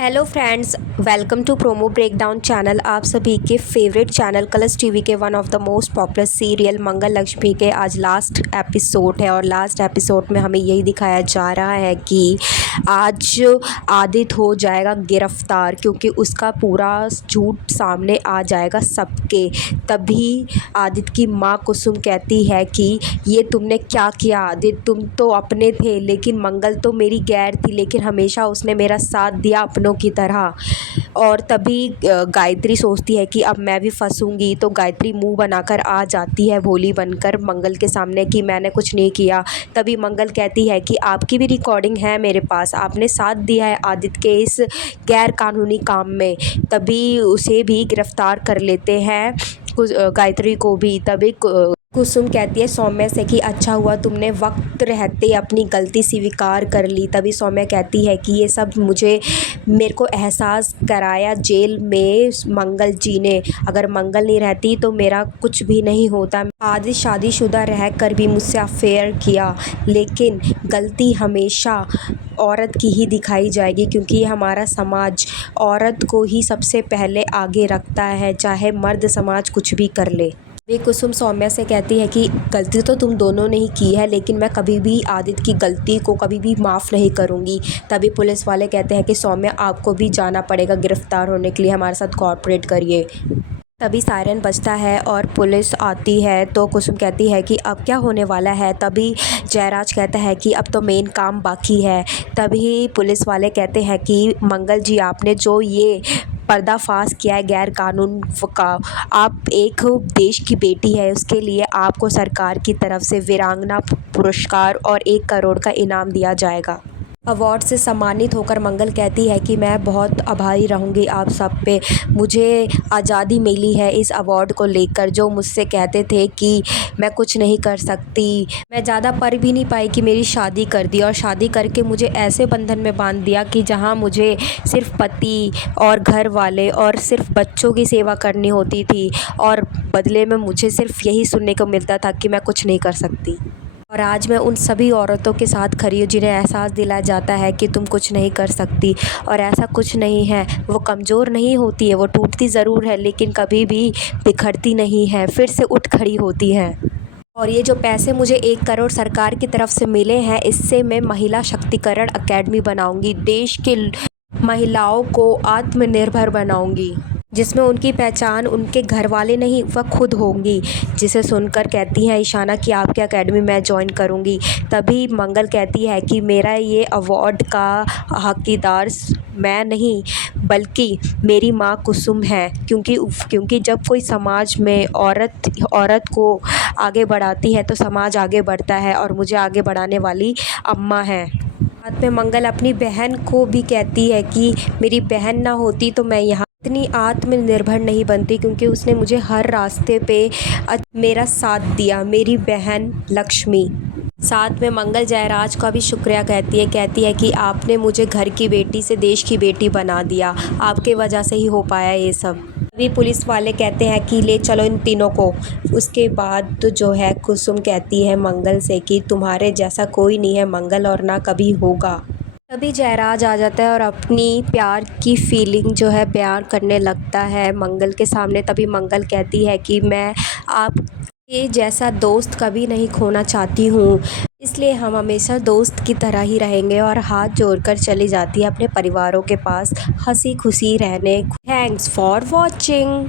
Hello friends, welcome to promo breakdown channel. आप सभी के फेवरेट चैनल कलर्स टीवी के one of the most popular serial Mangal Lakshmi के आज लास्ट एपिसोड है और लास्ट एपिसोड में हमें यही दिखाया जा रहा है कि आज आदित्य हो जाएगा गिरफ्तार, क्योंकि उसका पूरा झूठ सामने आ जाएगा सबके। तभी आदित्य की माँ कुसुम कहती है कि ये तुमने क्या किया आदित्य, तुम तो अपने थे लेकिन मंगल तो मेरी गैर थी, लेकिन हमेशा उसने मेरा साथ दिया अपनों की तरह। और तभी गायत्री सोचती है कि अब मैं भी फंसूंगी, तो गायत्री मुंह बनाकर आ जाती है भोली बनकर मंगल के सामने कि मैंने कुछ नहीं किया। तभी मंगल कहती है कि आपकी भी रिकॉर्डिंग है मेरे पास, आपने साथ दिया है आदित्य के इस गैर कानूनी काम में। तभी उसे भी गिरफ्तार कर लेते हैं, गायत्री को भी। तभी कुसुम कहती है सौम्या से कि अच्छा हुआ तुमने वक्त रहते अपनी गलती स्वीकार कर ली। तभी सौम्या कहती है कि ये सब मेरे को एहसास कराया जेल में मंगल जी ने। अगर मंगल नहीं रहती तो मेरा कुछ भी नहीं होता। आदि शादीशुदा रहकर भी मुझसे अफेयर किया, लेकिन गलती हमेशा औरत की ही दिखाई जाएगी, क्योंकि ये हमारा समाज औरत को ही सबसे पहले आगे रखता है, चाहे मर्द समाज कुछ भी कर ले। वे कुसुम सौम्या से कहती है कि गलती तो तुम दोनों ने ही की है, लेकिन मैं कभी भी आदित्य की गलती को कभी भी माफ़ नहीं करूंगी। तभी पुलिस वाले कहते हैं कि सौम्या आपको भी जाना पड़ेगा गिरफ्तार होने के लिए, हमारे साथ कोऑपरेट करिए। तभी सायरन बजता है और पुलिस आती है, तो कुसुम कहती है कि अब क्या होने वाला है। तभी जयराज कहता है कि अब तो मेन काम बाकी है। तभी पुलिस वाले कहते हैं कि मंगल जी, आपने जो ये पर्दाफाश किया है गैर कानून का, आप एक देश की बेटी है, उसके लिए आपको सरकार की तरफ से वीरांगना पुरस्कार और 1 करोड़ का इनाम दिया जाएगा। अवार्ड से सम्मानित होकर मंगल कहती है कि मैं बहुत आभारी रहूँगी आप सब पे, मुझे आज़ादी मिली है इस अवार्ड को लेकर। जो मुझसे कहते थे कि मैं कुछ नहीं कर सकती, मैं ज़्यादा पढ़ भी नहीं पाई कि मेरी शादी कर दी, और शादी करके मुझे ऐसे बंधन में बांध दिया कि जहाँ मुझे सिर्फ पति और घर वाले और सिर्फ बच्चों की सेवा करनी होती थी, और बदले में मुझे सिर्फ यही सुनने को मिलता था कि मैं कुछ नहीं कर सकती। और आज मैं उन सभी औरतों के साथ खड़ी हूँ जिन्हें एहसास दिलाया जाता है कि तुम कुछ नहीं कर सकती। और ऐसा कुछ नहीं है, वो कमज़ोर नहीं होती है, वो टूटती ज़रूर है लेकिन कभी भी बिखरती नहीं है, फिर से उठ खड़ी होती है। और ये जो पैसे मुझे 1 करोड़ सरकार की तरफ से मिले हैं, इससे मैं महिला शक्तिकरण अकेडमी बनाऊंगी, देश के महिलाओं को आत्मनिर्भर बनाऊंगी, जिसमें उनकी पहचान उनके घर वाले नहीं वह खुद होंगी। जिसे सुनकर कहती है ईशाना कि आपकी एकेडमी मैं ज्वाइन करूंगी। तभी मंगल कहती है कि मेरा ये अवार्ड का हकदार मैं नहीं बल्कि मेरी माँ कुसुम है, क्योंकि जब कोई समाज में औरत को आगे बढ़ाती है तो समाज आगे बढ़ता है, और मुझे आगे बढ़ाने वाली अम्मा है। साथ में मंगल अपनी बहन को भी कहती है कि मेरी बहन ना होती तो मैं यहाँ इतनी आत्मनिर्भर नहीं बनती, क्योंकि उसने मुझे हर रास्ते पे मेरा साथ दिया, मेरी बहन लक्ष्मी। साथ में मंगल जयराज का भी शुक्रिया कहती है कि आपने मुझे घर की बेटी से देश की बेटी बना दिया, आपके वजह से ही हो पाया ये सब। अभी पुलिस वाले कहते हैं कि ले चलो इन तीनों को। उसके बाद तो जो है कुसुम कहती है मंगल से कि तुम्हारे जैसा कोई नहीं है मंगल, और ना कभी होगा। तभी जयराज आ जाता है और अपनी प्यार की फीलिंग जो है बयान करने लगता है मंगल के सामने। तभी मंगल कहती है कि मैं आपके जैसा दोस्त कभी नहीं खोना चाहती हूँ, इसलिए हम हमेशा दोस्त की तरह ही रहेंगे, और हाथ जोड़कर चली जाती है अपने परिवारों के पास हंसी खुशी रहने। Thanks for watching.